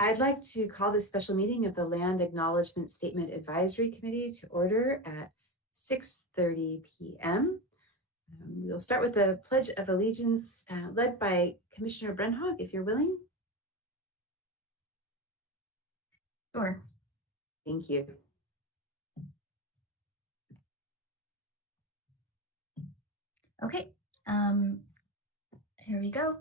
I'd like to call this special meeting of the Land Acknowledgement Statement Advisory Committee to order at 6:30 p.m. We'll start with the Pledge of Allegiance led by Commissioner Brenhog, if you're willing. Sure. Thank you. Okay, here we go.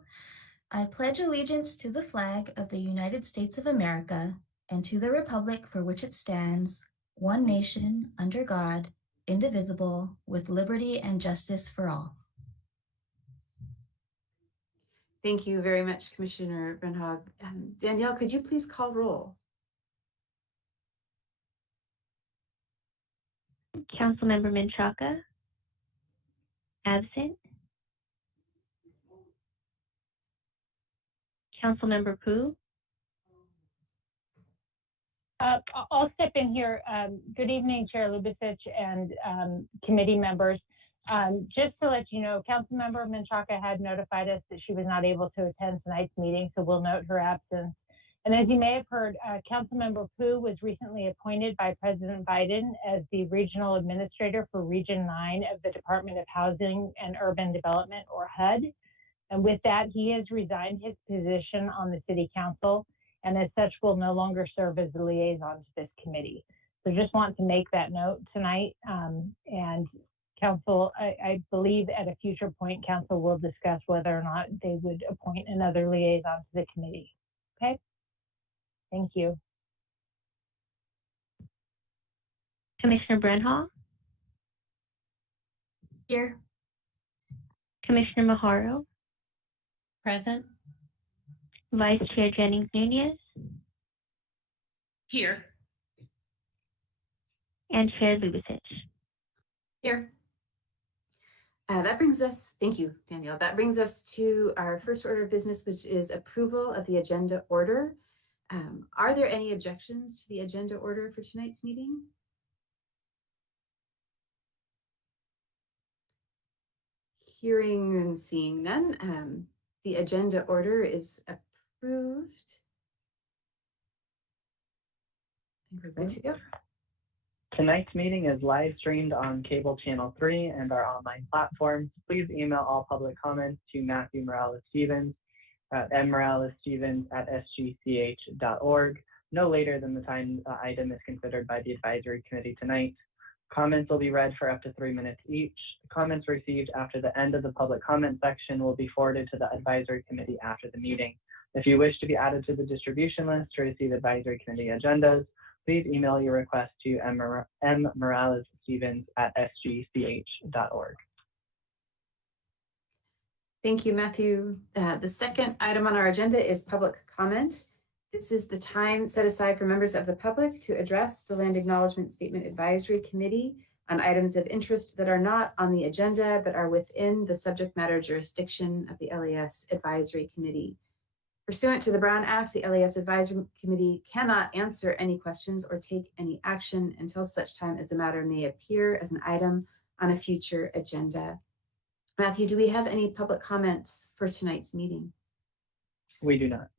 I pledge allegiance to the flag of the United States of America and to the republic for which it stands, one nation, under God, indivisible, with liberty and justice for all. Thank you very much, Commissioner Brenhog. Danielle, could you please call roll? Councilmember Menchaca, absent. Councilmember Pooh. I'll step in here. Good evening, Chair Lubicic and committee members. Just to let you know, Councilmember Menchaca had notified us that she was not able to attend tonight's meeting, so we'll note her absence. And as you may have heard, Councilmember Pooh was recently appointed by President Biden as the Regional Administrator for Region 9 of the Department of Housing and Urban Development, or HUD. And with that, he has resigned his position on the City Council, and as such will no longer serve as the liaison to this committee. So just want to make that note tonight. And Council, I believe at a future point, Council will discuss whether or not they would appoint another liaison to the committee. Okay? Thank you. Commissioner Brenhall. Here. Commissioner Maharo. Present. Vice Chair Jennings Nunez. Here. And Chair Lubicic. Here. That brings us, thank you, Danielle. That brings us to our first order of business, which is approval of the agenda order. Are there any objections to the agenda order for tonight's meeting? Hearing and seeing none, the agenda order is approved. I think we're good to go. Tonight's meeting is live streamed on cable channel 3 and our online platforms. Please email all public comments to Matthew Morales-Stevens at mmorales-stevens@sgch.org no later than the time the item is considered by the advisory committee tonight. Comments will be read for up to 3 minutes each. Comments received after the end of the public comment section will be forwarded to the advisory committee after the meeting. If you wish to be added to the distribution list to receive advisory committee agendas, please email your request to mmorales-stevens@sgch.org. Thank you, Matthew. The second item on our agenda is public comment. This is the time set aside for members of the public to address the Land Acknowledgement Statement Advisory Committee on items of interest that are not on the agenda, but are within the subject matter jurisdiction of the LAS Advisory Committee. Pursuant to the Brown Act, the LAS Advisory Committee cannot answer any questions or take any action until such time as the matter may appear as an item on a future agenda. Matthew, do we have any public comments for tonight's meeting? We do not.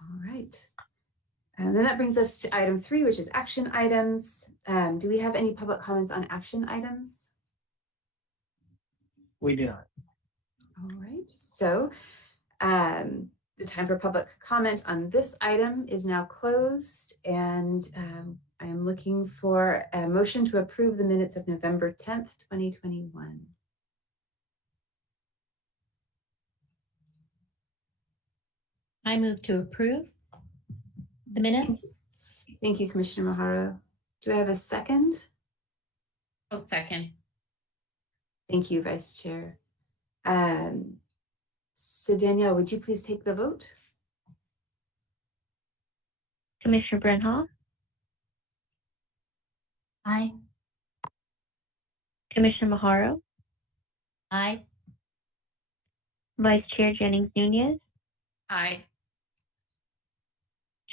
All right. And then that brings us to item 3, which is action items. Do we have any public comments on action items? We do not. All right. So the time for public comment on this item is now closed, and I am looking for a motion to approve the minutes of November 10th, 2021. I move to approve the minutes. Thank you, Commissioner Maharo. Do I have a second? I'll second. Thank you, Vice Chair. So Danielle, would you please take the vote? Commissioner Brenhall. Aye. Commissioner Maharo. Aye. Vice Chair Jennings Nunez. Aye.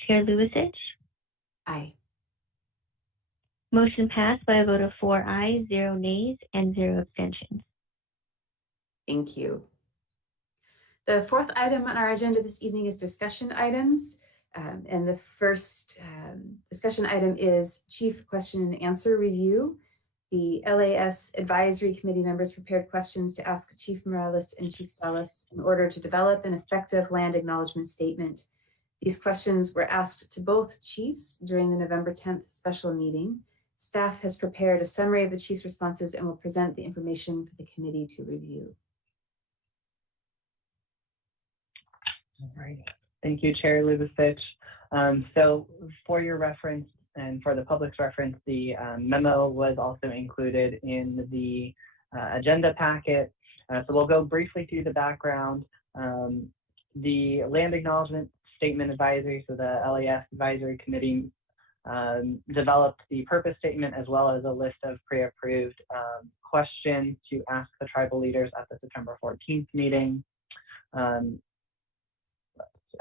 Chair Lubicic. Aye. Motion passed by a vote of 4 ayes, 0 nays, and 0 abstentions. Thank you. The fourth item on our agenda this evening is discussion items. And the first discussion item is Chief Question and Answer Review. The LAS Advisory Committee members prepared questions to ask Chief Morales and Chief Salas in order to develop an effective land acknowledgement statement. These questions were asked to both chiefs during the November 10th special meeting. Staff has prepared a summary of the chief's responses and will present the information for the committee to review. All right. Thank you, Chair Lubasich. So for your reference and for the public's reference, the memo was also included in the agenda packet. So we'll go briefly through the background. The Land Acknowledgement Statement Advisory, so the LAS Advisory Committee, developed the purpose statement as well as a list of pre-approved questions to ask the tribal leaders at the September 14th meeting.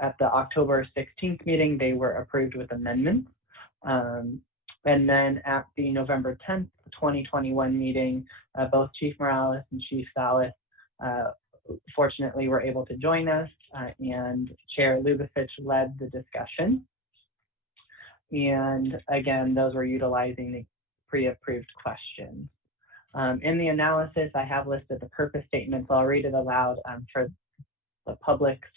At the October 16th meeting, they were approved with amendments. And then at the November 10th, 2021 meeting, both Chief Morales and Chief Salas fortunately were able to join us, and Chair Lubasich led the discussion. And again, those were utilizing the pre-approved questions. In the analysis, I have listed the purpose statement, so I'll read it aloud for the public's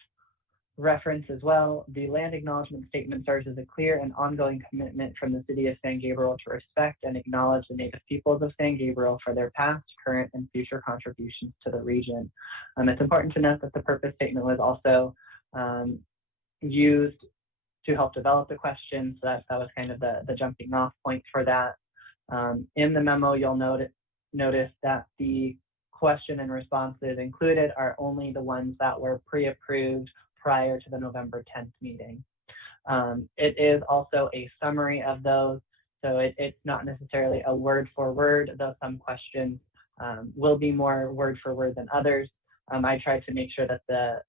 reference as well. The land acknowledgement statement serves as a clear and ongoing commitment from the City of San Gabriel to respect and acknowledge the Native peoples of San Gabriel for their past, current, and future contributions to the region. It's important to note that the purpose statement was also used to help develop the questions. So that was kind of the jumping off point for that. In the memo, you'll notice that the question and responses included are only the ones that were pre-approved prior to the November 10th meeting. It is also a summary of those, so it's not necessarily a word for word, though some questions will be more word for word than others. I tried to make sure that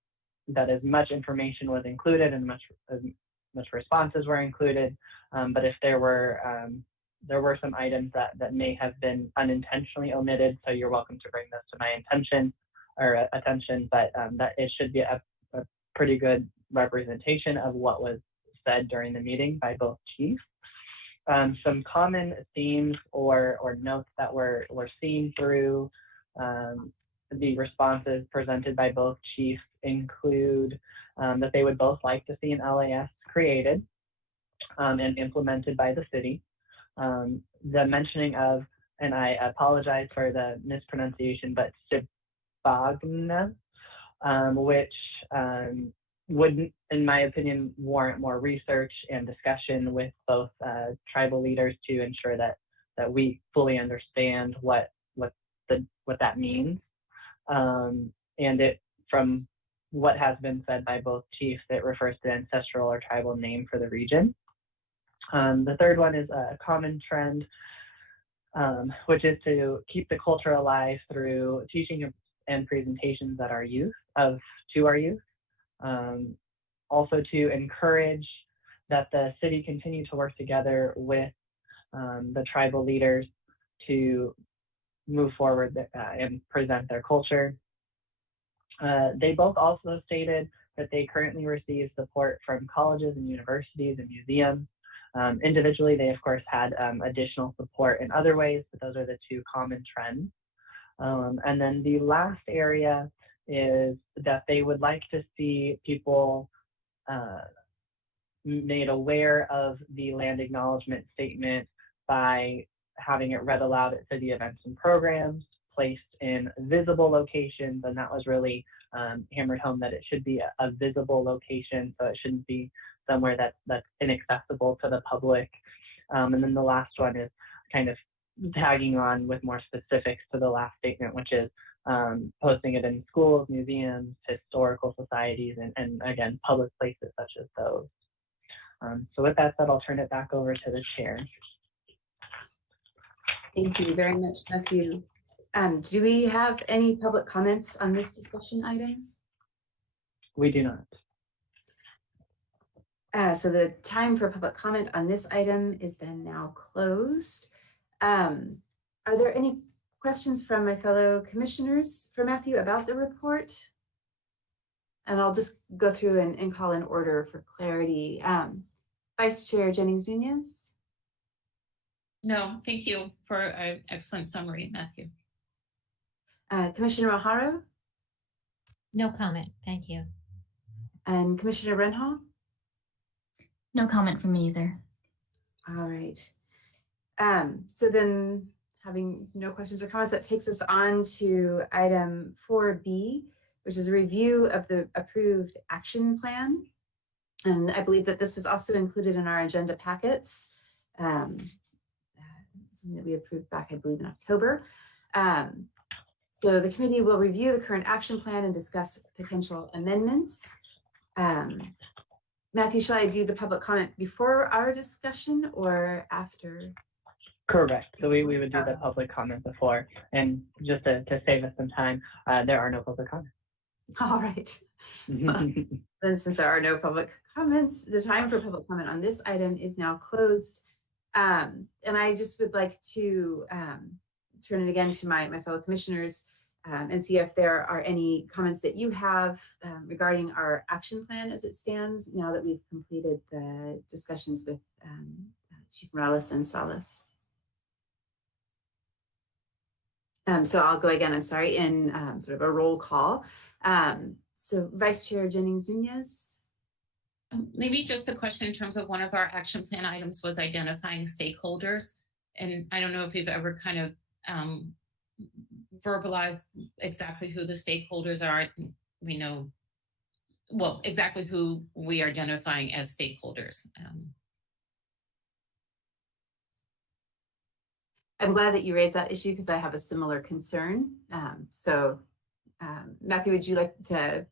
as much information was included and as much responses were included, but if there were some items that may have been unintentionally omitted, so you're welcome to bring this to my attention, but that it should be a pretty good representation of what was said during the meeting by both chiefs. Some common themes or notes that were seen through the responses presented by both chiefs include that they would both like to see an LAS created and implemented by the city. The mentioning of, and I apologize for the mispronunciation, but Sibagna, which would, in my opinion, warrant more research and discussion with both tribal leaders to ensure that we fully understand what that means. And it, from what has been said by both chiefs, it refers to the ancestral or tribal name for the region. The third one is a common trend, which is to keep the culture alive through teaching and presentations that to our youth. Also to encourage that the city continue to work together with the tribal leaders to move forward and present their culture. They both also stated that they currently receive support from colleges and universities and museums. Individually, they of course had additional support in other ways, but those are the two common trends. And then the last area is that they would like to see people made aware of the land acknowledgement statement by having it read aloud at city events and programs, placed in visible locations, and that was really hammered home that it should be a visible location, so it shouldn't be somewhere that's inaccessible to the public. And then the last one is kind of tagging on with more specifics to the last statement, which is posting it in schools, museums, historical societies, and again, public places such as those. So with that said, I'll turn it back over to the chair. Thank you very much, Matthew. Do we have any public comments on this discussion item? We do not. So the time for public comment on this item is then now closed. Are there any questions from my fellow commissioners for Matthew about the report? And I'll just go through and call in order for clarity. Vice Chair Jennings Nunez, No, thank you for an excellent summary, Matthew. Commissioner O'Hara, No comment. Thank you. and Commissioner Renhall. No comment from me either. All right. So then, having no questions or comments, that takes us on to item 4B, which is a review of the approved action plan. And I believe that this was also included in our agenda packets, something that we approved back, I believe, in October. So the committee will review the current action plan and discuss potential amendments. Matthew, shall I do the public comment before our discussion or after? Correct. So we would do the public comment before. And just to save us some time, there are no public comments. All right. Then since there are no public comments, the time for public comment on this item is now closed. And I just would like to turn it again to my fellow commissioners and see if there are any comments that you have regarding our action plan as it stands now that we've completed the discussions with Chief Morales and Salas. So I'll go again, I'm sorry, in sort of a roll call. So Vice Chair Jennings Nunez. Maybe just a question in terms of one of our action plan items was identifying stakeholders. And I don't know if you've ever kind of verbalized exactly who the stakeholders are. We know, well, exactly who we are identifying as stakeholders. I'm glad that you raised that issue because I have a similar concern. Matthew, would you like to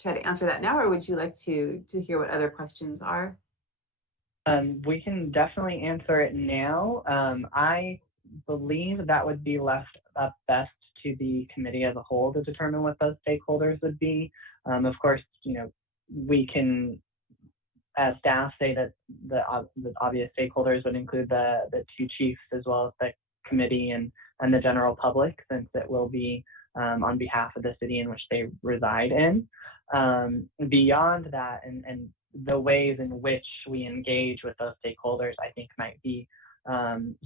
try to answer that now, or would you like to hear what other questions are? We can definitely answer it now. I believe that would be left up best to the committee as a whole to determine what those stakeholders would be. Of course, we can, as staff, say that the obvious stakeholders would include the two chiefs as well as the committee and the general public, since it will be on behalf of the city in which they reside in. Beyond that, and the ways in which we engage with those stakeholders, I think might be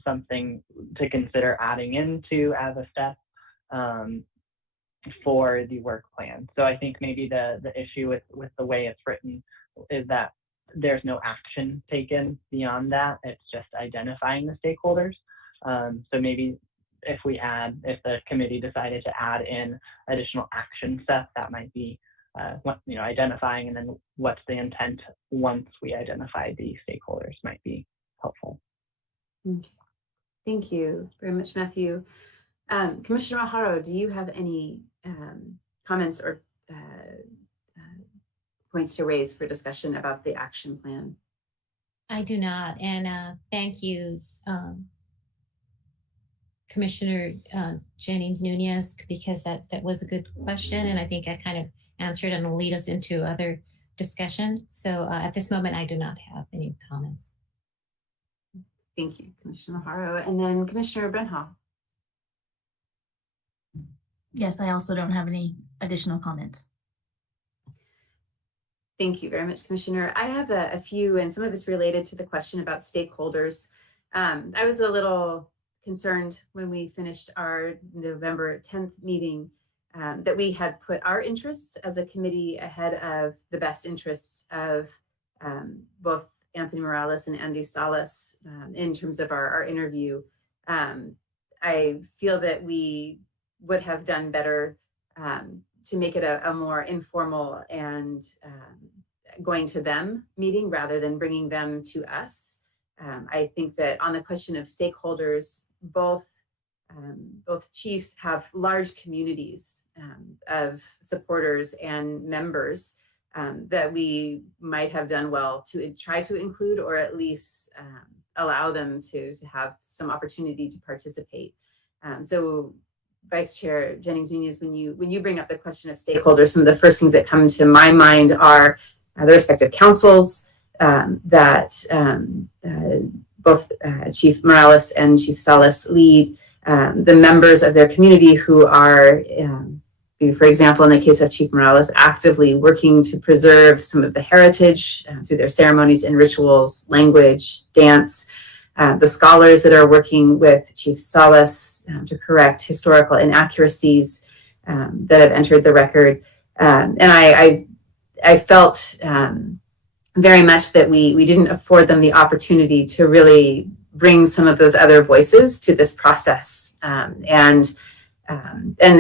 something to consider adding into as a step for the work plan. So I think maybe the issue with the way it's written is that there's no action taken beyond that. It's just identifying the stakeholders. So maybe if the committee decided to add in additional action steps, that might be identifying, and then what's the intent once we identify the stakeholders might be helpful. Okay. Thank you very much, Matthew. Commissioner O'Hara, do you have any comments or points to raise for discussion about the action plan? I do not. And thank you, Commissioner Jennings Nunez, because that was a good question. And I think I kind of answered and will lead us into other discussion. So at this moment, I do not have any comments. Thank you, Commissioner O'Hara. And then Commissioner Brenhall. Yes, I also don't have any additional comments. Thank you very much, Commissioner. I have a few, and some of it's related to the question about stakeholders. I was a little concerned when we finished our November 10th meeting that we had put our interests as a committee ahead of the best interests of both Anthony Morales and Andy Salas in terms of our interview. I feel that we would have done better to make it a more informal and going to them meeting rather than bringing them to us. I think that on the question of stakeholders, both chiefs have large communities of supporters and members that we might have done well to try to include, or at least allow them to have some opportunity to participate. So Vice Chair Jennings Nunez, when you bring up the question of stakeholders, some of the first things that come to my mind are the respective councils that both Chief Morales and Chief Salas lead, the members of their community who are For example, in the case of Chief Morales, actively working to preserve some of the heritage through their ceremonies and rituals, language, dance. The scholars that are working with Chief Salas to correct historical inaccuracies that have entered the record. And I felt very much that we didn't afford them the opportunity to really bring some of those other voices to this process, and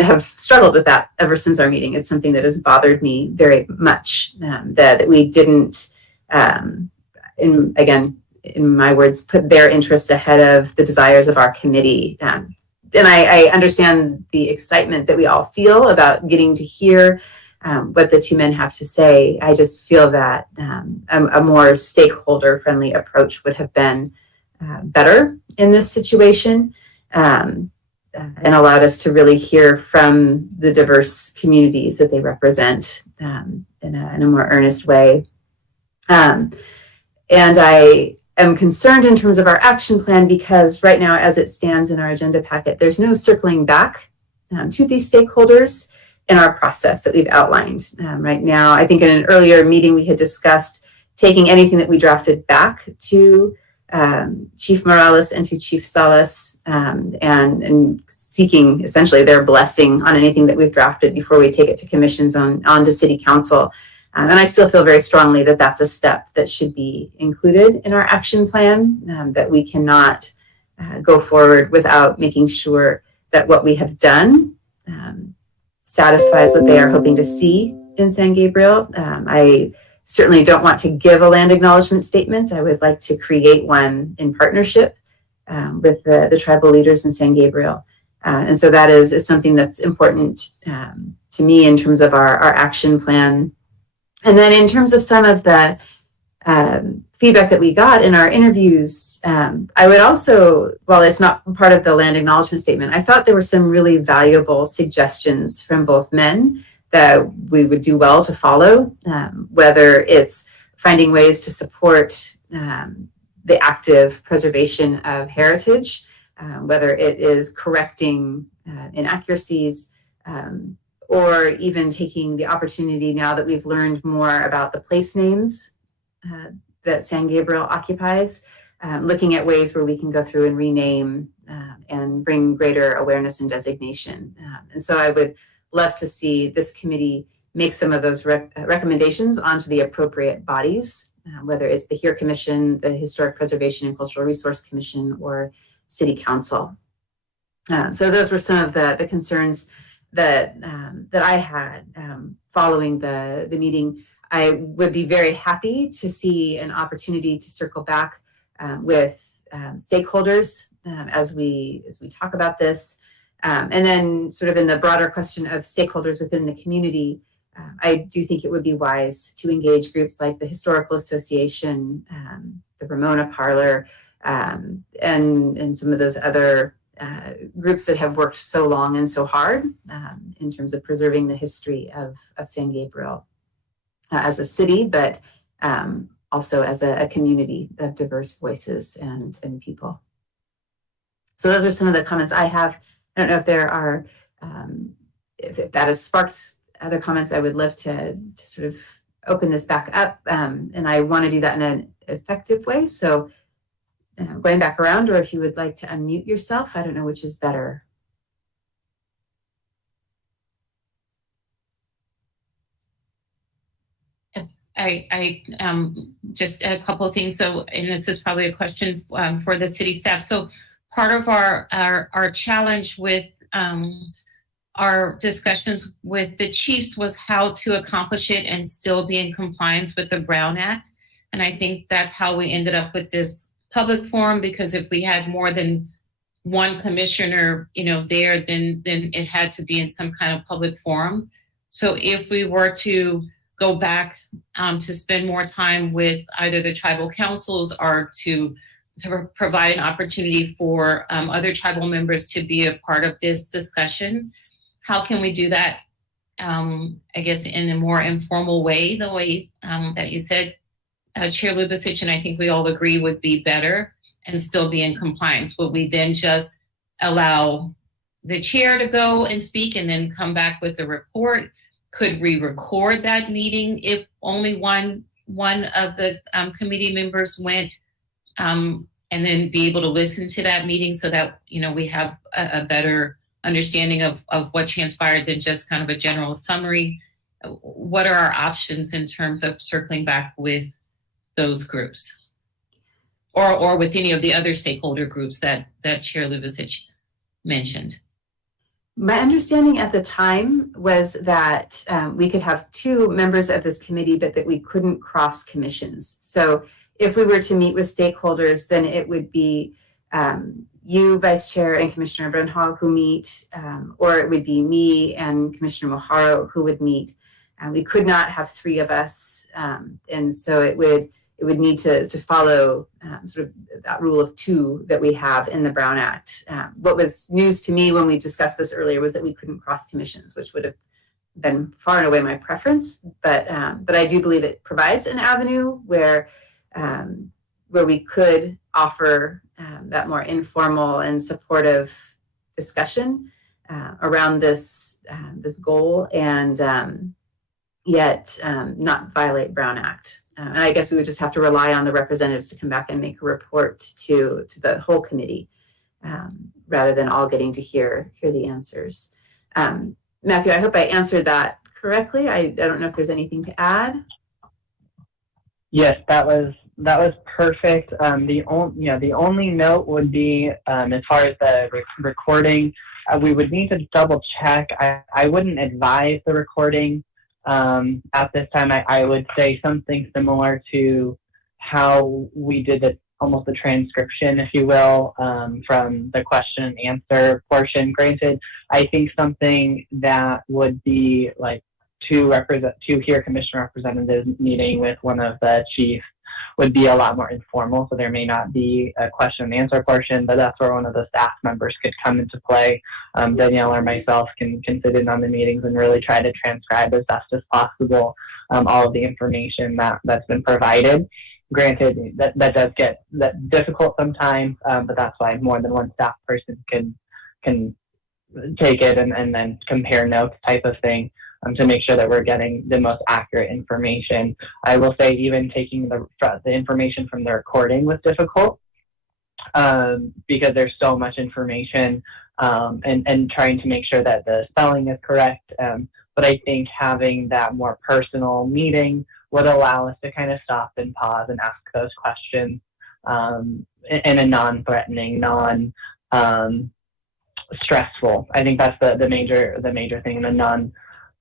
have struggled with that ever since our meeting. It's something that has bothered me very much, that we didn't, in my words, put their interests ahead of the desires of our committee. And I understand the excitement that we all feel about getting to hear what the two men have to say. I just feel that a more stakeholder-friendly approach would have been better in this situation, and allowed us to really hear from the diverse communities that they represent in a more earnest way. And I am concerned in terms of our action plan, because right now, as it stands in our agenda packet, there's no circling back to these stakeholders in our process that we've outlined. Right now, I think in an earlier meeting, we had discussed taking anything that we drafted back to Chief Morales and to Chief Salas, and seeking essentially their blessing on anything that we've drafted before we take it to commissions on to City Council. And I still feel very strongly that that's a step that should be included in our action plan, that we cannot go forward without making sure that what we have done satisfies what they are hoping to see in San Gabriel. I certainly don't want to give a land acknowledgement statement. I would like to create one in partnership with the tribal leaders in San Gabriel. And so that is something that's important to me in terms of our action plan. And then in terms of some of the feedback that we got in our interviews, I would also, while it's not part of the land acknowledgement statement, I thought there were some really valuable suggestions from both men that we would do well to follow, whether it's finding ways to support the active preservation of heritage, whether it is correcting inaccuracies, or even taking the opportunity, now that we've learned more about the place names that San Gabriel occupies, looking at ways where we can go through and rename and bring greater awareness and designation. And so I would love to see this committee make some of those recommendations onto the appropriate bodies, whether it's the HERE Commission, the Historic Preservation and Cultural Resource Commission, or City Council. So those were some of the concerns that I had following the meeting. I would be very happy to see an opportunity to circle back with stakeholders as we talk about this. And then sort of in the broader question of stakeholders within the community, I do think it would be wise to engage groups like the Historical Association, the Ramona Parlor, and some of those other groups that have worked so long and so hard in terms of preserving the history of San Gabriel as a city, but also as a community of diverse voices and people. So those are some of the comments I have. I don't know if there are, if that has sparked other comments. I would love to sort of open this back up, and I want to do that in an effective way. So going back around, or if you would like to unmute yourself, I don't know which is better. I just a couple of things. So, and this is probably a question for the city staff. So part of our challenge with our discussions with the chiefs was how to accomplish it and still be in compliance with the Brown Act. And I think that's how we ended up with this public forum, because if we had more than one commissioner, there, then it had to be in some kind of public forum. So if we were to go back to spend more time with either the tribal councils or to provide an opportunity for other tribal members to be a part of this discussion, how can we do that, I guess, in a more informal way, the way that you said, Chair Lubasich, and I think we all agree would be better and still be in compliance? Would we then just allow the chair to go and speak and then come back with a report? Could we record that meeting if only one of the committee members went, and then be able to listen to that meeting so that, we have a better understanding of what transpired than just kind of a general summary? What are our options in terms of circling back with those groups, or with any of the other stakeholder groups that Chair Lubicic mentioned? My understanding at the time was that we could have 2 members of this committee, but that we couldn't cross commissions. So if we were to meet with stakeholders, then it would be you, Vice Chair, and Commissioner Brunhall who meet, or it would be me and Commissioner Moharo who would meet. We could not have 3 of us, and so it would need to follow sort of that rule of 2 that we have in the Brown Act. What was news to me when we discussed this earlier was that we couldn't cross commissions, which would have been far and away my preference. But I do believe it provides an avenue where we could offer that more informal and supportive discussion around this goal, and yet not violate Brown Act. And I guess we would just have to rely on the representatives to come back and make a report to the whole committee, rather than all getting to hear the answers. Matthew, I hope I answered that correctly. I don't know if there's anything to add. Yes, that was perfect. The only note would be, as far as the recording, we would need to double check. I wouldn't advise the recording at this time. I would say something similar to how we did almost a transcription, if you will, from the question and answer portion. Granted, I think something that would be like two here commission representatives meeting with one of the chiefs would be a lot more informal, so there may not be a question and answer portion, but that's where one of the staff members could come into play. Danielle or myself can sit in on the meetings and really try to transcribe as best as possible all of the information that's been provided. Granted, that does get difficult sometimes, but that's why more than one staff person can take it and then compare notes type of thing. To make sure that we're getting the most accurate information. I will say even taking the information from the recording was difficult because there's so much information and trying to make sure that the spelling is correct. But I think having that more personal meeting would allow us to kind of stop and pause and ask those questions in a non-threatening, non-stressful. I think that's the major thing, in a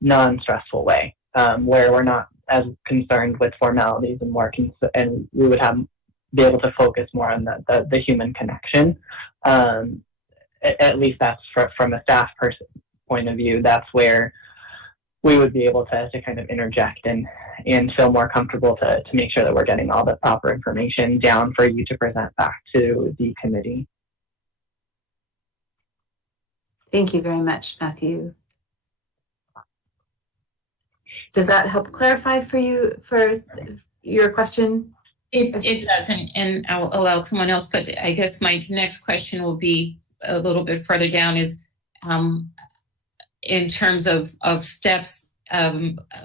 non-stressful way, where we're not as concerned with formalities and and we would be able to focus more on the human connection. At least that's from a staff person point of view. That's where we would be able to kind of interject and feel more comfortable to make sure that we're getting all the proper information down for you to present back to the committee. Thank you very much, Matthew. Does that help clarify for you, for your question? It doesn't, and I'll allow someone else, but I guess my next question will be a little bit further down, is in terms of steps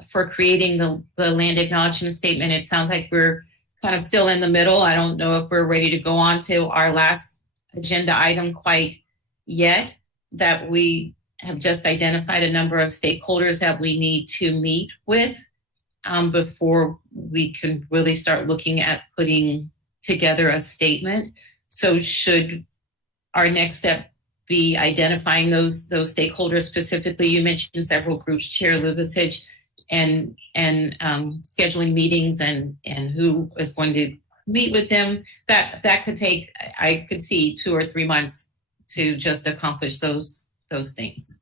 for creating the land acknowledgement statement. It sounds like we're kind of still in the middle. I don't know if we're ready to go on to our last agenda item quite yet, that we have just identified a number of stakeholders that we need to meet with before we can really start looking at putting together a statement. So should our next step be identifying those stakeholders specifically? You mentioned several groups, Chair Lubicic, and scheduling meetings and who is going to meet with them. That could take, I could see, 2 or 3 months to just accomplish those things.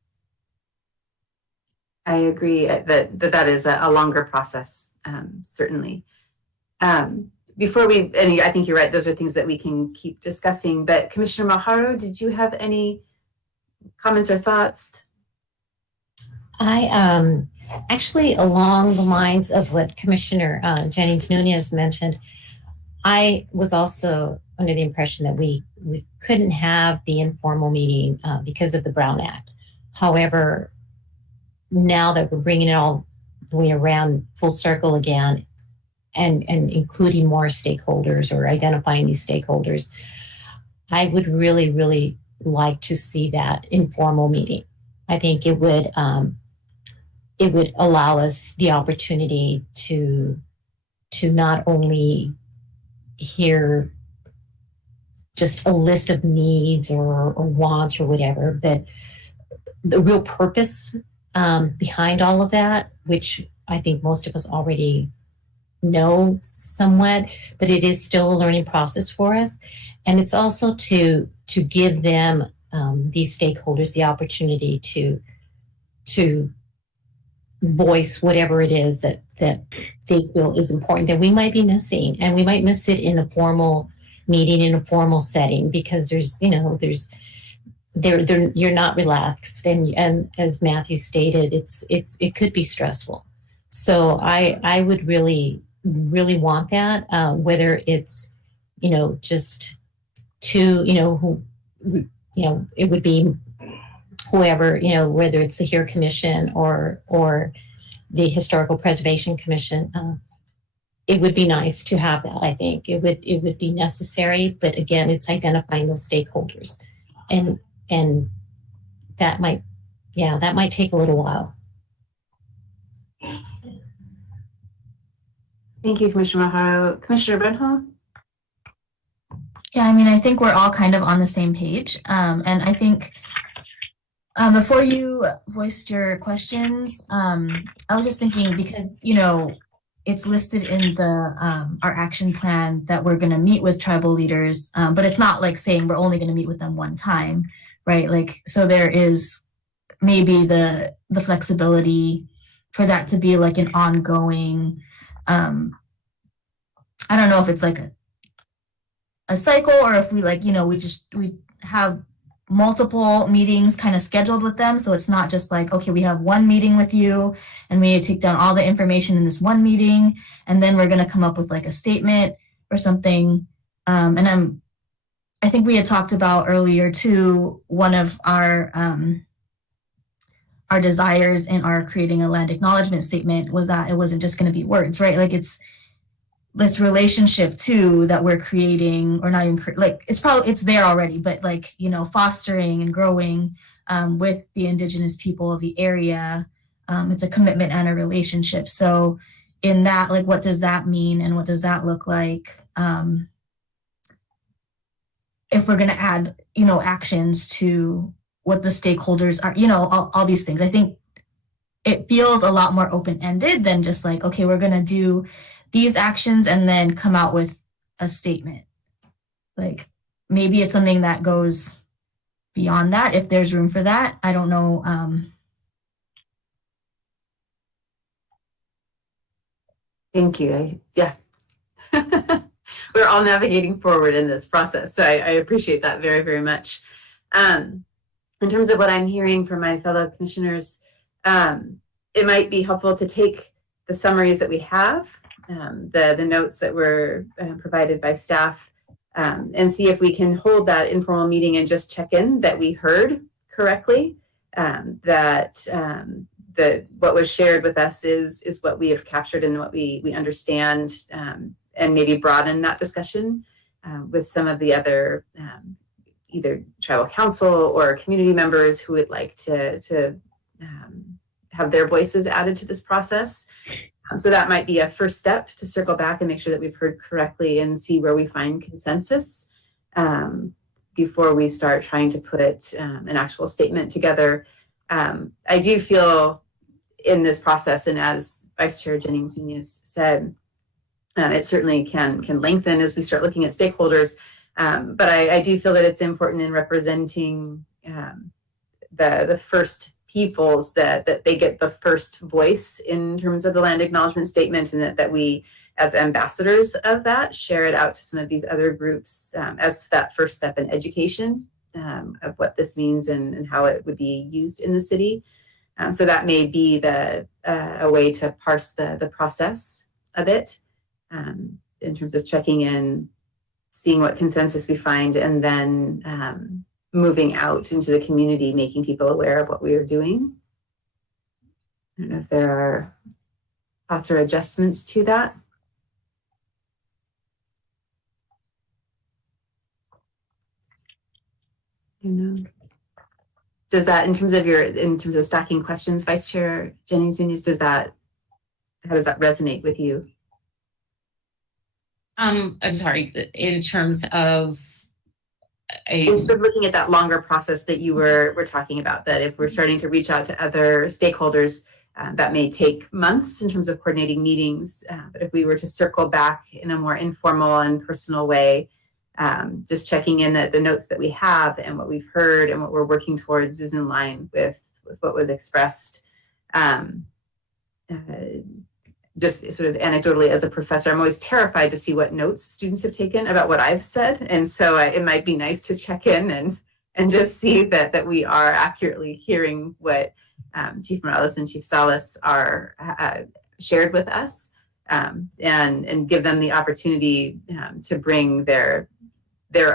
I agree that is a longer process, certainly. Before and I think you're right, those are things that we can keep discussing, but Commissioner Moharo, did you have any comments or thoughts? I actually, along the lines of what Commissioner Jennings Nunez mentioned, I was also under the impression that we couldn't have the informal meeting because of the Brown Act. However, now that we're bringing it all the way around full circle again, and including more stakeholders or identifying these stakeholders, I would really, really like to see that informal meeting. I think it would allow us the opportunity to not only hear just a list of needs or wants or whatever, but the real purpose behind all of that, which I think most of us already know somewhat, but it is still a learning process for us. And it's also to give them, these stakeholders, the opportunity to voice whatever it is that they feel is important that we might be missing. And we might miss it in a formal meeting, in a formal setting, because you're not relaxed. And as Matthew stated, it could be stressful. So I would really, really want that, whether it's, just to, it would be whoever, whether it's the HERE Commission or the Historical Preservation Commission. It would be nice to have that. I think it would be necessary, but again, it's identifying those stakeholders, and that might take a little while. Thank you, Commissioner Maharo. Commissioner Brenhall? Yeah, I mean, I think we're all kind of on the same page. And I think before you voiced your questions, I was just thinking, because, it's listed in the our action plan that we're going to meet with tribal leaders, but it's not like saying we're only going to meet with them one time, right? Like, so there is maybe the flexibility for that to be like an ongoing, I don't know if it's like a cycle, or if we we have multiple meetings kind of scheduled with them. So it's not just like, okay, we have one meeting with you and we take down all the information in this one meeting, and then we're going to come up with like a statement or something. And I think we had talked about earlier too, one of our desires in our creating a land acknowledgement statement was that it wasn't just going to be words, right? Like, it's this relationship too that we're creating, or not even it's there already, but like, fostering and growing with the Indigenous people of the area. It's a commitment and a relationship. So in that, like, what does that mean, and what does that look like? If we're going to add, actions to what the stakeholders are, all these things, I think it feels a lot more open-ended than just like, okay, we're going to do these actions and then come out with a statement. Like, maybe it's something that goes beyond that, if there's room for that. I don't know. Thank you. We're all navigating forward in this process, so I appreciate that very, very much. In terms of what I'm hearing from my fellow commissioners, it might be helpful to take the summaries that we have, the notes that were provided by staff, and see if we can hold that informal meeting and just check in that we heard correctly, that what was shared with us is what we have captured and what we understand, and maybe broaden that discussion with some of the other either tribal council or community members who would like to have their voices added to this process. So that might be a first step to circle back and make sure that we've heard correctly and see where we find consensus before we start trying to put an actual statement together. I do feel in this process, and as Vice Chair Jennings Nunez said, it certainly can lengthen as we start looking at stakeholders. But I do feel that it's important in representing the first peoples that they get the first voice in terms of the land acknowledgement statement, and that we, as ambassadors of that, share it out to some of these other groups as that first step in education of what this means and how it would be used in the city. So that may be a way to parse the process of it in terms of checking in seeing what consensus we find, and then moving out into the community, making people aware of what we are doing. I don't know if there are thoughts or adjustments to that. You know, does that, in terms of stacking questions, Vice Chair Jennings-Nunez, how does that resonate with you? I'm sorry, in terms of And sort of looking at that longer process that you were talking about, that if we're starting to reach out to other stakeholders, that may take months in terms of coordinating meetings. But if we were to circle back in a more informal and personal way, just checking in that the notes that we have and what we've heard and what we're working towards is in line with what was expressed. Just sort of anecdotally, as a professor, I'm always terrified to see what notes students have taken about what I've said. And so it might be nice to check in and just see that we are accurately hearing what Chief Morales and Chief Salas are shared with us, and give them the opportunity to bring their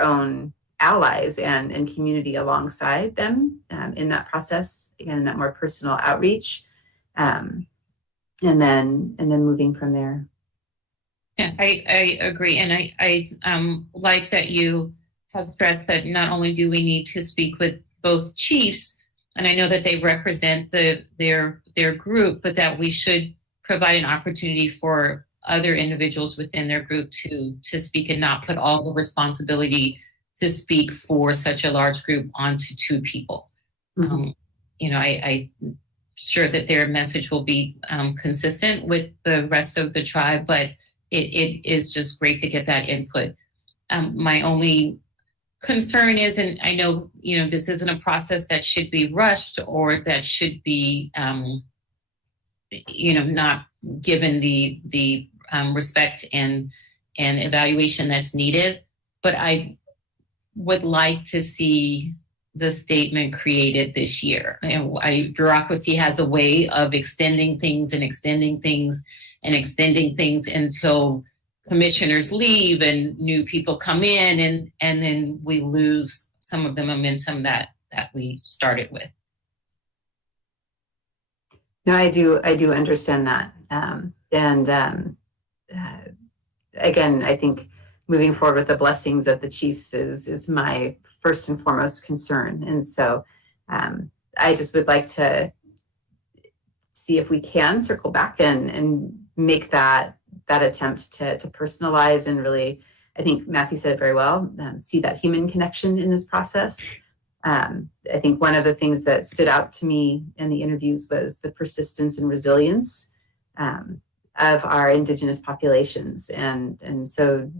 own allies and community alongside them in that process, again, in that more personal outreach. And then moving from there. Yeah, I agree. And I like that you have stressed that not only do we need to speak with both chiefs, and I know that they represent their group, but that we should provide an opportunity for other individuals within their group to speak and not put all the responsibility to speak for such a large group onto two people. Mm-hmm. I sure that their message will be consistent with the rest of the tribe, but it is just great to get that input. My only concern is, and I know, this isn't a process that should be rushed or that should be, not given the respect and evaluation that's needed, but I would like to see the statement created this year. And bureaucracy has a way of extending things until commissioners leave and new people come in, and then we lose some of the momentum that we started with. No, I do understand that. Again, I think moving forward with the blessings of the chiefs is my first and foremost concern. And so I just would like to see if we can circle back and make that attempt to personalize and really, I think Matthew said it very well, see that human connection in this process. I think one of the things that stood out to me in the interviews was the persistence and resilience of our Indigenous populations. And so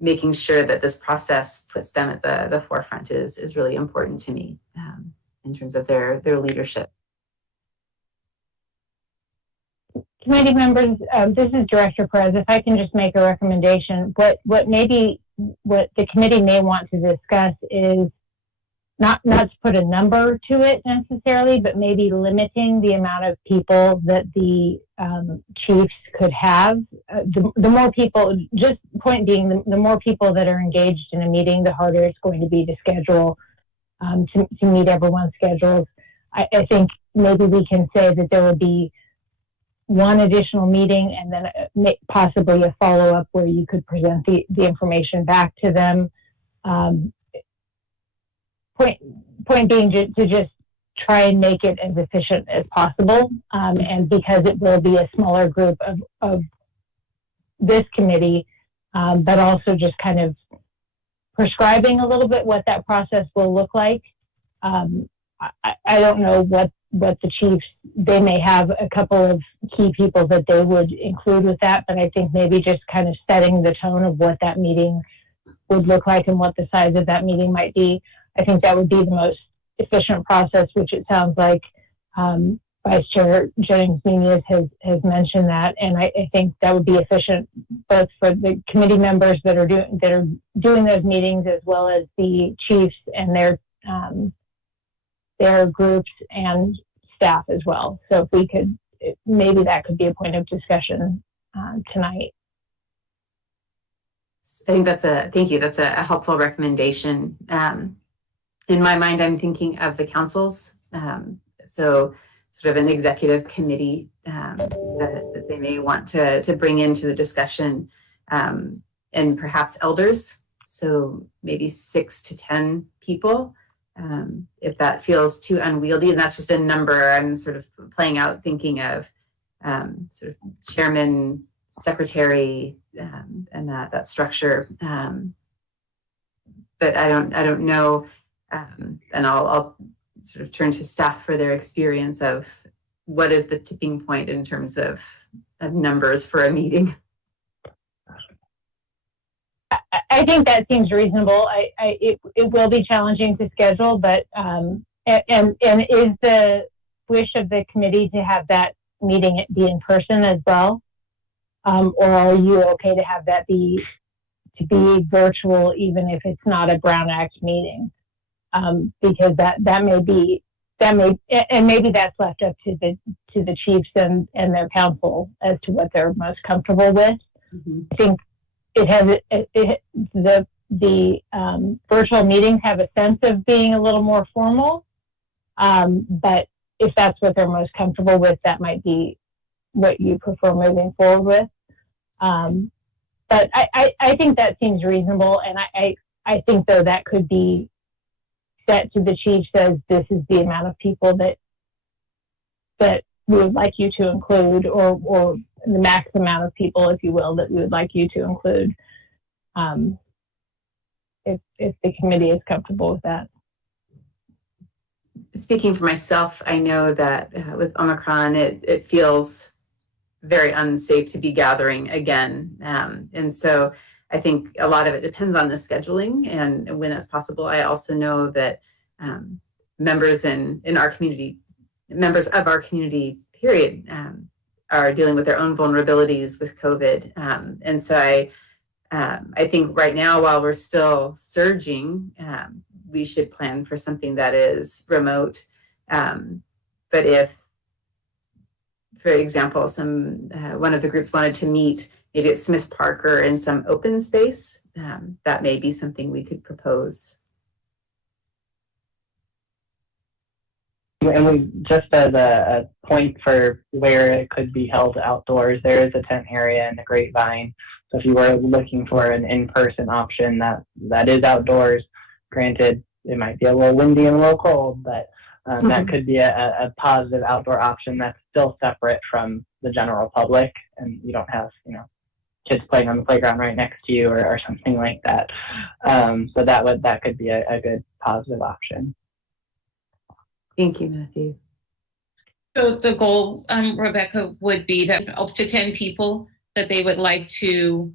making sure that this process puts them at the forefront is really important to me in terms of their leadership. Committee members, this is Director Perez. If I can just make a recommendation, what the committee may want to discuss is not to put a number to it necessarily, but maybe limiting the amount of people that the chiefs could have. The more people, just point being, the more people that are engaged in a meeting, the harder it's going to be to schedule, to meet everyone's schedules. I think maybe we can say that there would be one additional meeting and then possibly a follow-up where you could present the information back to them. Point being to just try and make it as efficient as possible. And because it will be a smaller group of this committee, but also just kind of prescribing a little bit what that process will look like. I don't know what the chiefs, they may have a couple of key people that they would include with that, but I think maybe just kind of setting the tone of what that meeting would look like and what the size of that meeting might be. I think that would be the most efficient process, which it sounds like Vice Chair Jennings-Nunez has mentioned that, and I think that would be efficient both for the committee members that are doing those meetings, as well as the chiefs and their groups and staff as well. So if we could, maybe that could be a point of discussion tonight. I think thank you. That's a helpful recommendation. In my mind, I'm thinking of the councils. So sort of an executive committee that they may want to bring into the discussion, and perhaps elders. So maybe 6 to 10 people. If that feels too unwieldy, and that's just a number I'm sort of playing out, thinking of sort of chairman, secretary, and that structure. But I don't know, and I'll sort of turn to staff for their experience of what is the tipping point in terms of numbers for a meeting. I think that seems reasonable. It will be challenging to schedule, but and is the wish of the committee to have that meeting be in person as well, or are you okay to have that be virtual, even if it's not a Brown Act meeting? Because that may and maybe that's left up to the chiefs and their council as to what they're most comfortable with. Mm-hmm. I think it has the virtual meetings have a sense of being a little more formal, but if that's what they're most comfortable with, that might be what you prefer moving forward with. But I think that seems reasonable, and I think though that could be set to the chief says this is the amount of people that we would like you to include, or the max amount of people, if you will, that we would like you to include, if the committee is comfortable with that. Speaking for myself, I know that with Omicron, it feels very unsafe to be gathering again. And so I think a lot of it depends on the scheduling and when it's possible. I also know that members in our community, members of our community, period, are dealing with their own vulnerabilities with COVID. And so I think right now, while we're still surging, we should plan for something that is remote. But if, for example, one of the groups wanted to meet maybe at Smith Park or in some open space, that may be something we could propose. And we, just as a point for where it could be held outdoors, there is a tent area in the Grapevine. So if you were looking for an in-person option that is outdoors, granted, it might be a little windy and a little cold, but that could be a positive outdoor option that's still separate from the general public, and you don't have, kids playing on the playground right next to you or something like that. So that could be a good positive option. Thank you, Matthew. So the goal, Rebecca, would be that up to 10 people that they would like to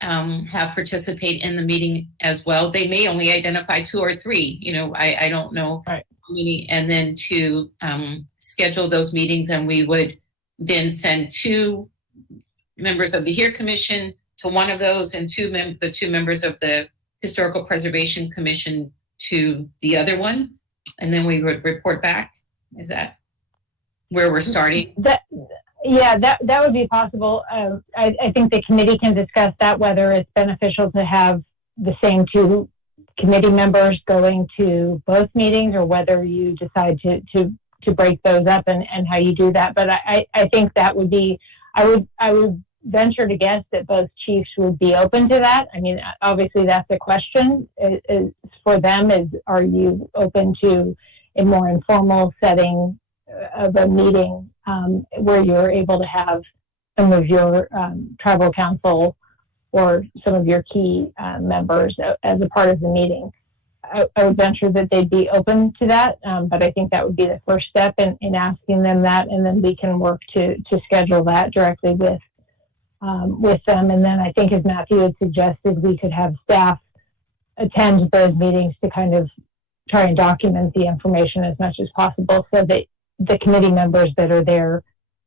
have participate in the meeting as well. They may only identify 2 or 3, I don't know how many, and then to schedule those meetings, and we would then send 2 members of the HERE Commission to one of those, and the 2 members of the Historical Preservation Commission to the other one, and then we would report back. Is that where we're starting? That would be possible. I think the committee can discuss that, whether it's beneficial to have the same 2 committee members going to both meetings, or whether you decide to break those up and how you do that. But I think that would be, I would venture to guess that both chiefs would be open to that. I mean, obviously that's a question for them, are you open to a more informal setting of a meeting where you're able to have some of your tribal council or some of your key members as a part of the meeting. I would venture that they'd be open to that, but I think that would be the first step in asking them that, and then we can work to schedule that directly with them. And then I think, as Matthew had suggested, we could have staff attend those meetings to kind of try and document the information as much as possible, so that the committee members that are there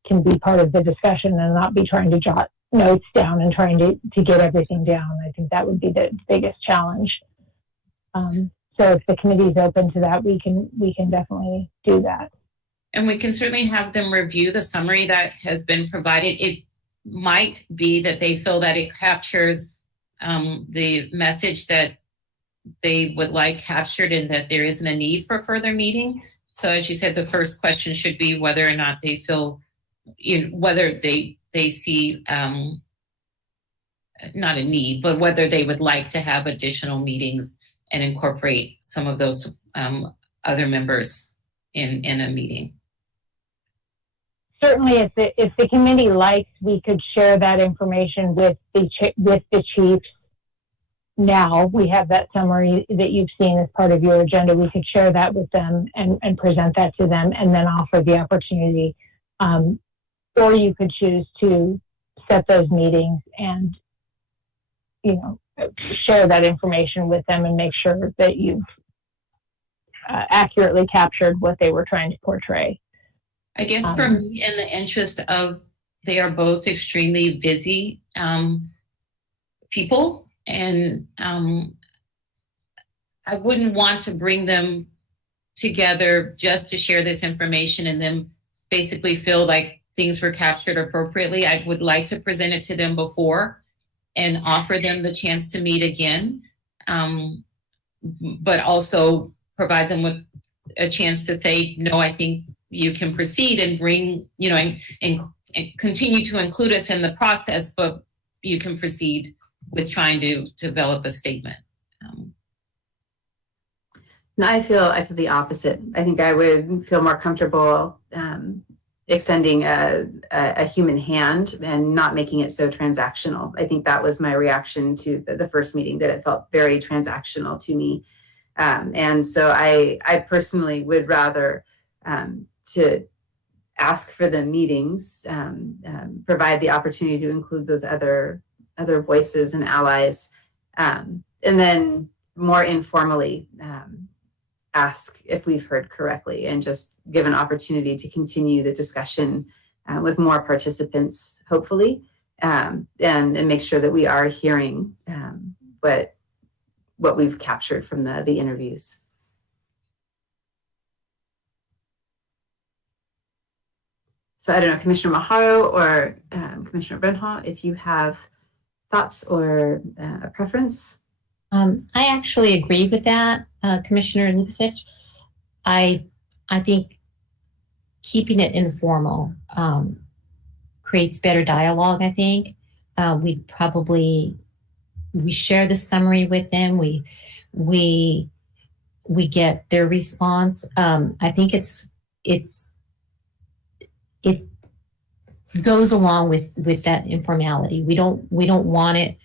can be part of the discussion and not be trying to jot notes down and trying to get everything down. I think that would be the biggest challenge. So if the committee is open to that, we can definitely do that. And we can certainly have them review the summary that has been provided. It might be that they feel that it captures the message that they would like captured and that there isn't a need for further meeting. So as you said, the first question should be whether or not they feel, whether they see not a need, but whether they would like to have additional meetings and incorporate some of those other members in a meeting. Certainly, if the committee likes, we could share that information with the chiefs. Now we have that summary that you've seen as part of your agenda. We could share that with them and present that to them, and then offer the opportunity. Or you could choose to set those meetings and, share that information with them and make sure that you've accurately captured what they were trying to portray. I guess for me, in the interest of, they are both extremely busy people, and I wouldn't want to bring them together just to share this information and then basically feel like things were captured appropriately. I would like to present it to them before and offer them the chance to meet again, but also provide them with a chance to say, no, I think you can proceed and bring, and continue to include us in the process, but you can proceed with trying to develop a statement. No, I feel the opposite. I think I would feel more comfortable extending a human hand and not making it so transactional. I think that was my reaction to the first meeting, that it felt very transactional to me. And so I personally would rather to ask for the meetings, provide the opportunity to include those other voices and allies, and then more informally ask if we've heard correctly, and just give an opportunity to continue the discussion with more participants, hopefully, and make sure that we are hearing what we've captured from the interviews. So I don't know, Commissioner Maharo or Commissioner Brenha, if you have thoughts or a preference. I actually agree with that, Commissioner Lubicic. I think keeping it informal creates better dialogue. I think we share the summary with them. We get their response. I think it goes along with that informality. We don't want it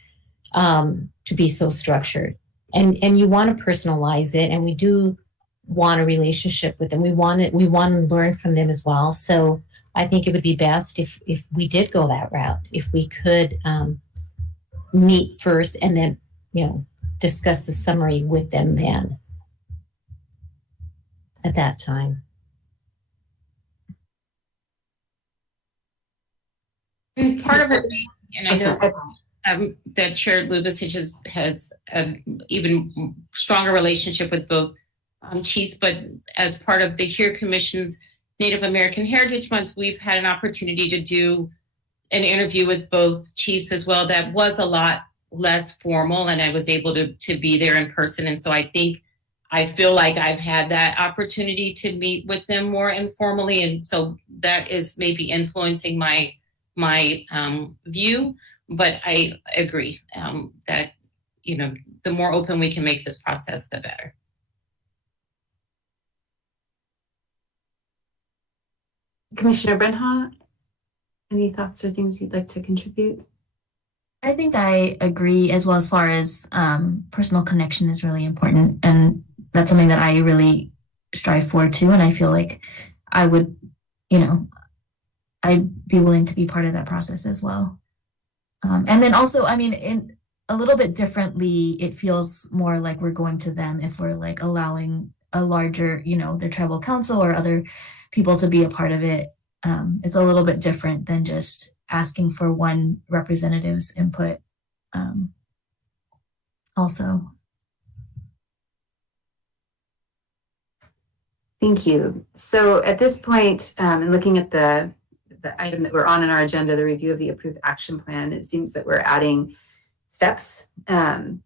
to be so structured, and you want to personalize it, and we do want a relationship with them. We want to learn from them as well. So I think it would be best if we did go that route, if we could meet first and then discuss the summary with them then at that time. And part of it, and I know that Chair Lubicic has an even stronger relationship with both chiefs, but as part of the HERE Commission's Native American Heritage Month, we've had an opportunity to do an interview with both chiefs as well that was a lot less formal, and I was able to be there in person. And so I feel like I've had that opportunity to meet with them more informally, and so that is maybe influencing my view. But I agree that the more open we can make this process, the better. Commissioner Brenha, any thoughts or things you'd like to contribute? I think I agree as well, as far as personal connection is really important. And that's something that I really strive for too. And I feel like I would, I'd be willing to be part of that process as well. And then also, in a little bit differently, it feels more like we're going to them if we're like allowing a larger, their tribal council or other people to be a part of it. It's a little bit different than just asking for one representative's input also. Thank you. So at this point, in looking at the item that we're on in our agenda, the review of the approved action plan, it seems that we're adding steps and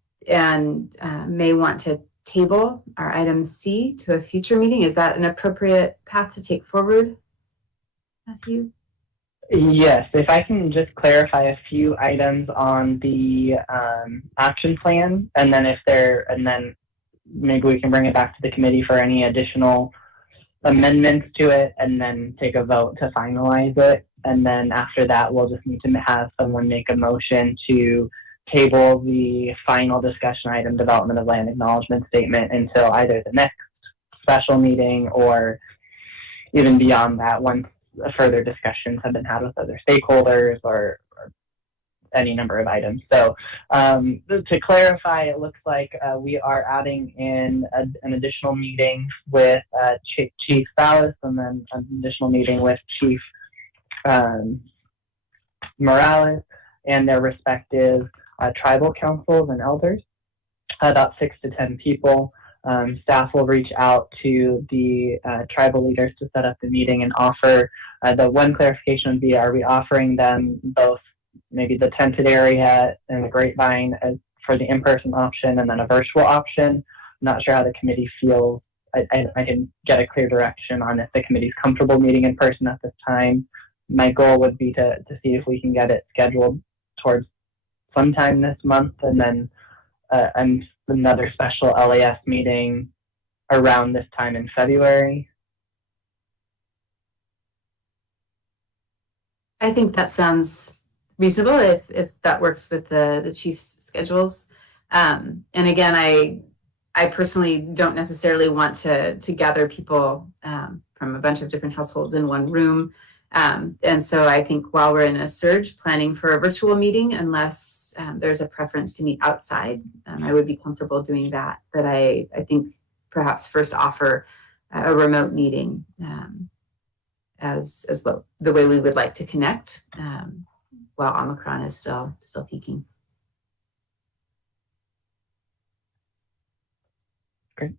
may want to table our item C to a future meeting. Is that an appropriate path to take forward, Matthew? Yes, if I can just clarify a few items on the action plan, and then maybe we can bring it back to the committee for any additional amendments to it, and then take a vote to finalize it. And then after that, we'll just need to have someone make a motion to table the final discussion item, development of land acknowledgement statement, until either the next special meeting or even beyond that, once further discussions have been had with other stakeholders or any number of items. So to clarify, it looks like we are adding in an additional meeting with Chief Salas, and then an additional meeting with Chief Morales and their respective tribal councils and elders, about 6 to 10 people. Staff will reach out to the tribal leaders to set up the meeting and offer. The one clarification would be, are we offering them both maybe the tented area and the grapevine as for the in-person option and then a virtual option? I'm not sure how the committee feels. I didn't get a clear direction on if the committee's comfortable meeting in person at this time. My goal would be to see if we can get it scheduled towards sometime this month, and then another special LAS meeting around this time in February. I think that sounds reasonable if that works with the chief's schedules. And again, I personally don't necessarily want to gather people from a bunch of different households in one room. And so I think while we're in a surge planning for a virtual meeting, unless there's a preference to meet outside, I would be comfortable doing that. But I think perhaps first offer a remote meeting as well, the way we would like to connect while Omicron is still peaking. Great.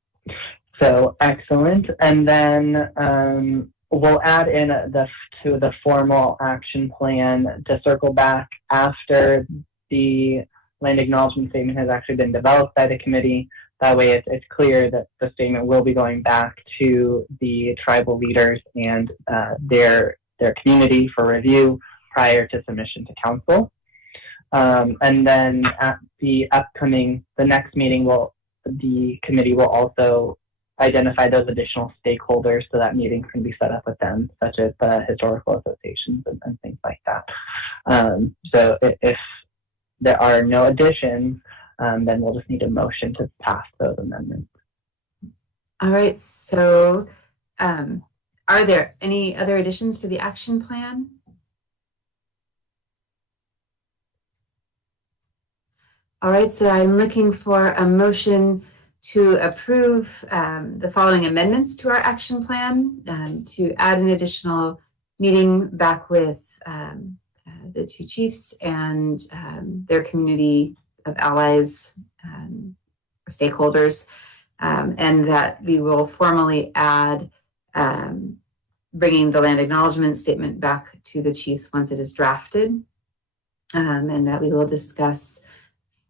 So excellent. And then we'll add in to the formal action plan to circle back after the land acknowledgement statement has actually been developed by the committee. That way it's clear that the statement will be going back to the tribal leaders and their community for review prior to submission to council. And then at the next meeting, the committee will also identify those additional stakeholders so that meetings can be set up with them, such as the historical associations and things like that. So if there are no additions, then we'll just need a motion to pass those amendments. All right, so are there any other additions to the action plan? All right, so I'm looking for a motion to approve the following amendments to our action plan, to add an additional meeting back with the two chiefs and their community of allies or stakeholders, and that we will formally add bringing the land acknowledgement statement back to the chiefs once it is drafted, and that we will discuss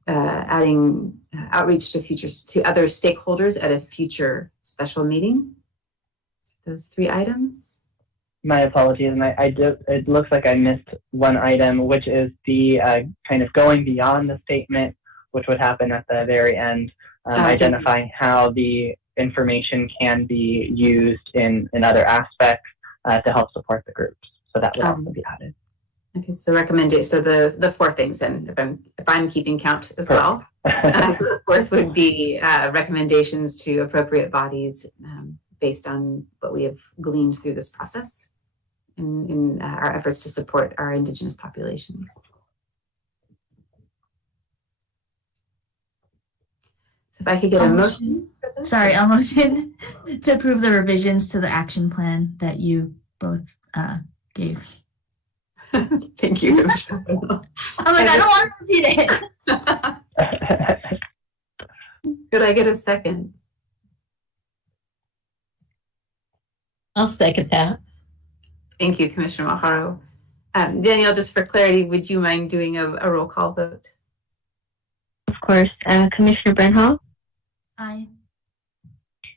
adding outreach to other stakeholders at a future special meeting. Those 3 items. My apologies, and it looks like I missed one item, which is the kind of going beyond the statement, which would happen at the very end, identifying how the information can be used in other aspects to help support the groups. So that would also be added. Okay, so recommendation. So the 4 things, and if I'm keeping count as well. The 4th would be recommendations to appropriate bodies based on what we have gleaned through this process in our efforts to support our Indigenous populations. So if I could get a motion. Sorry, a motion to approve the revisions to the action plan that you both gave. Thank you. I'm like, I don't want to repeat it. Could I get a second? I'll second that. Thank you, Commissioner Maharo. Danielle, just for clarity, would you mind doing a roll call vote? course, Commissioner Brenhall, Aye.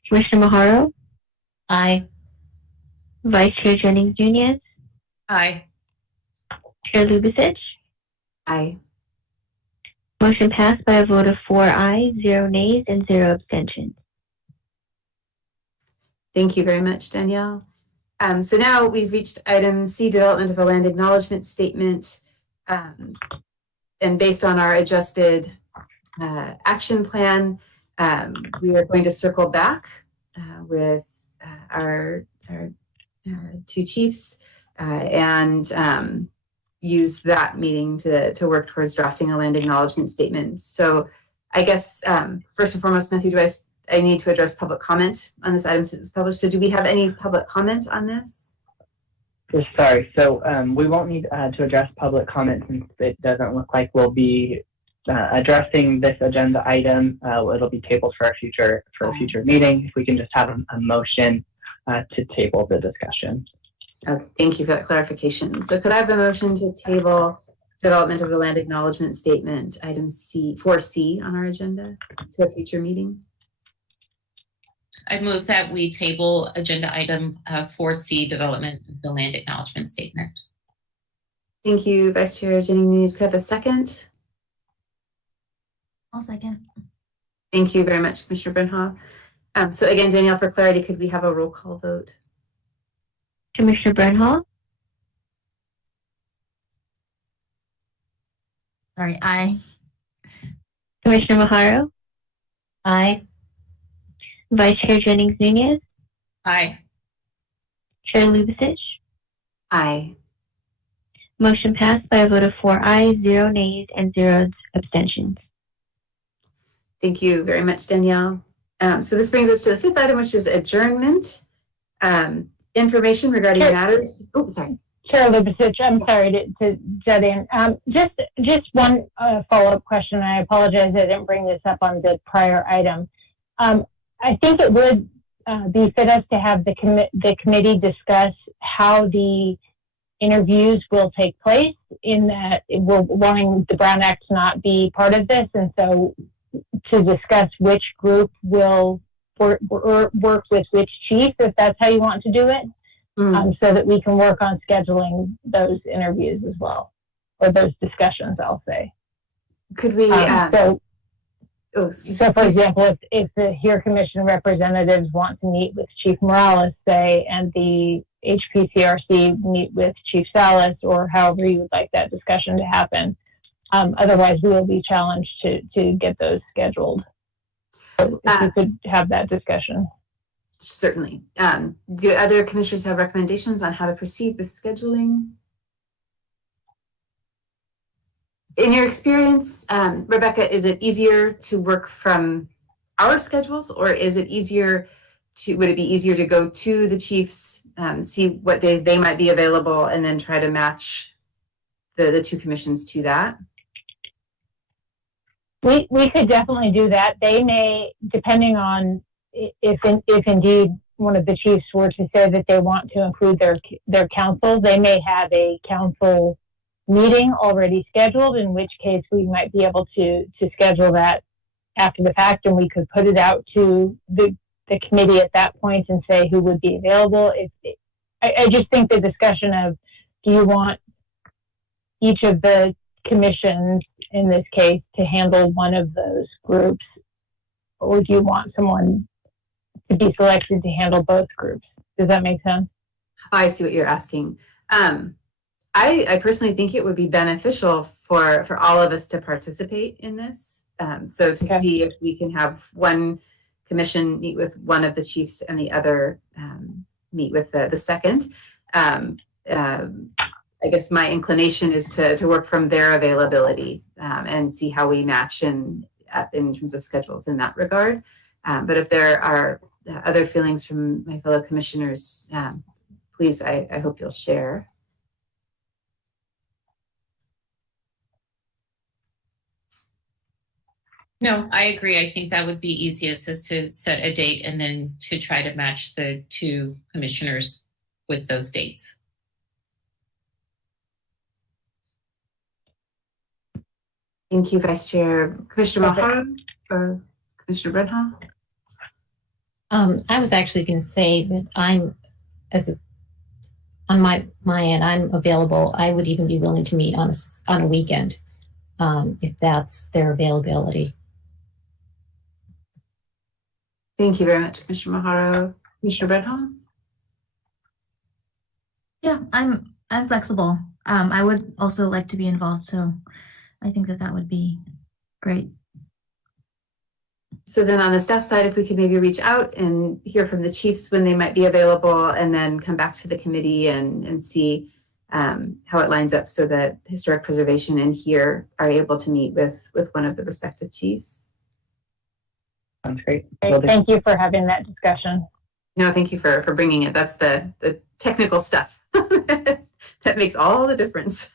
Commissioner Maharo, Aye. Vice Chair Jennings Nunez, Aye. Chair Lubicic. Aye. Motion passed by a vote of 4 ayes, 0 nays, and 0 abstentions. Thank you very much, Danielle. So now we've reached item C, development of a land acknowledgement statement. And based on our adjusted action plan, we are going to circle back with our two chiefs and use that meeting to work towards drafting a land acknowledgement statement. So I guess first and foremost, Matthew, I need to address public comment on this item since it was published. So do we have any public comment on this? Sorry, so we won't need to address public comment since it doesn't look like we'll be addressing this agenda item. It'll be tabled for a future meeting. If we can just have a motion to table the discussion. Okay, thank you for that clarification. So could I have a motion to table development of the land acknowledgement statement, item C, 4C on our agenda to a future meeting? I move that we table agenda item 4C, development of the land acknowledgement statement. Thank you, Vice Chair Jenny Nunez. Could I have a second? I'll second. Thank you very much, Commissioner Brenhall. So again, Danielle, for clarity, could we have a roll call vote? Commissioner Brenhall, Sorry, aye. Commissioner Maharo, Aye. Vice Chair Jennings Nunez, Aye. Chair Lubicic. Aye. Motion passed by a vote of 4 ayes, 0 nays, and 0 abstentions. Thank you very much, Danielle. So this brings us to the fifth item, which is adjournment. Information regarding matters. Oh, sorry. Chair Lubicic, I'm sorry to jet in. Just one follow-up question. I apologize I didn't bring this up on the prior item. I think it would befit us to have the committee discuss how the interviews will take place, in that we're wanting the Brown Act to not be part of this, and so to discuss which group will work with which chief, if that's how you want to do it, so that we can work on scheduling those interviews as well, or those discussions, I'll say. Could we? So for example, if the HERE Commission representatives want to meet with Chief Morales, say, and the HPCRC meet with Chief Salas, or however you would like that discussion to happen. Otherwise, we will be challenged to get those scheduled. So if we could have that discussion. Certainly. Do other commissioners have recommendations on how to proceed with scheduling? In your experience, Rebecca, is it easier to work from our schedules, or is it easier would it be easier to go to the chiefs, see what days they might be available, and then try to match the two commissions to that? We could definitely do that. They may, depending on if indeed one of the chiefs were to say that they want to include their council, they may have a council meeting already scheduled, in which case we might be able to schedule that after the fact, and we could put it out to the committee at that point and say who would be available. I just think the discussion of, do you want each of the commissions in this case to handle one of those groups, or do you want someone to be selected to handle both groups? Does that make sense? I see what you're asking. I personally think it would be beneficial for all of us to participate in this. So to see if we can have one commission meet with one of the chiefs and the other meet with the second. I guess my inclination is to work from their availability and see how we match in terms of schedules in that regard. But if there are other feelings from my fellow commissioners, please, I hope you'll share. No, I agree. I think that would be easiest, is to set a date and then to try to match the two commissioners with those dates. Thank you, Vice Chair. Commissioner Mahara or Commissioner Brenha? I was actually going to say that on my end, I'm available. I would even be willing to meet on a weekend if that's their availability. Thank you very much, Commissioner Mahara. Commissioner Brenha? Yeah, I'm flexible. I would also like to be involved, so I think that would be great. So then on the staff side, if we could maybe reach out and hear from the chiefs when they might be available, and then come back to the committee and see how it lines up so that historic preservation and here are able to meet with one of the respective chiefs. Sounds great. Great. Thank you for having that discussion. No, thank you for bringing it. That's the technical stuff that makes all the difference.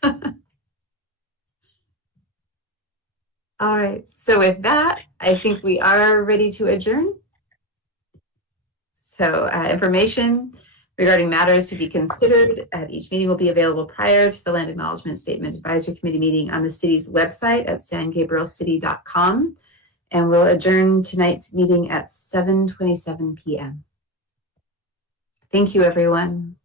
All right, so with that, I think we are ready to adjourn. So information regarding matters to be considered at each meeting will be available prior to the Land Acknowledgement Statement Advisory Committee meeting on the city's website at sangabrielcity.com. And we'll adjourn tonight's meeting at 7:27 p.m. Thank you, everyone.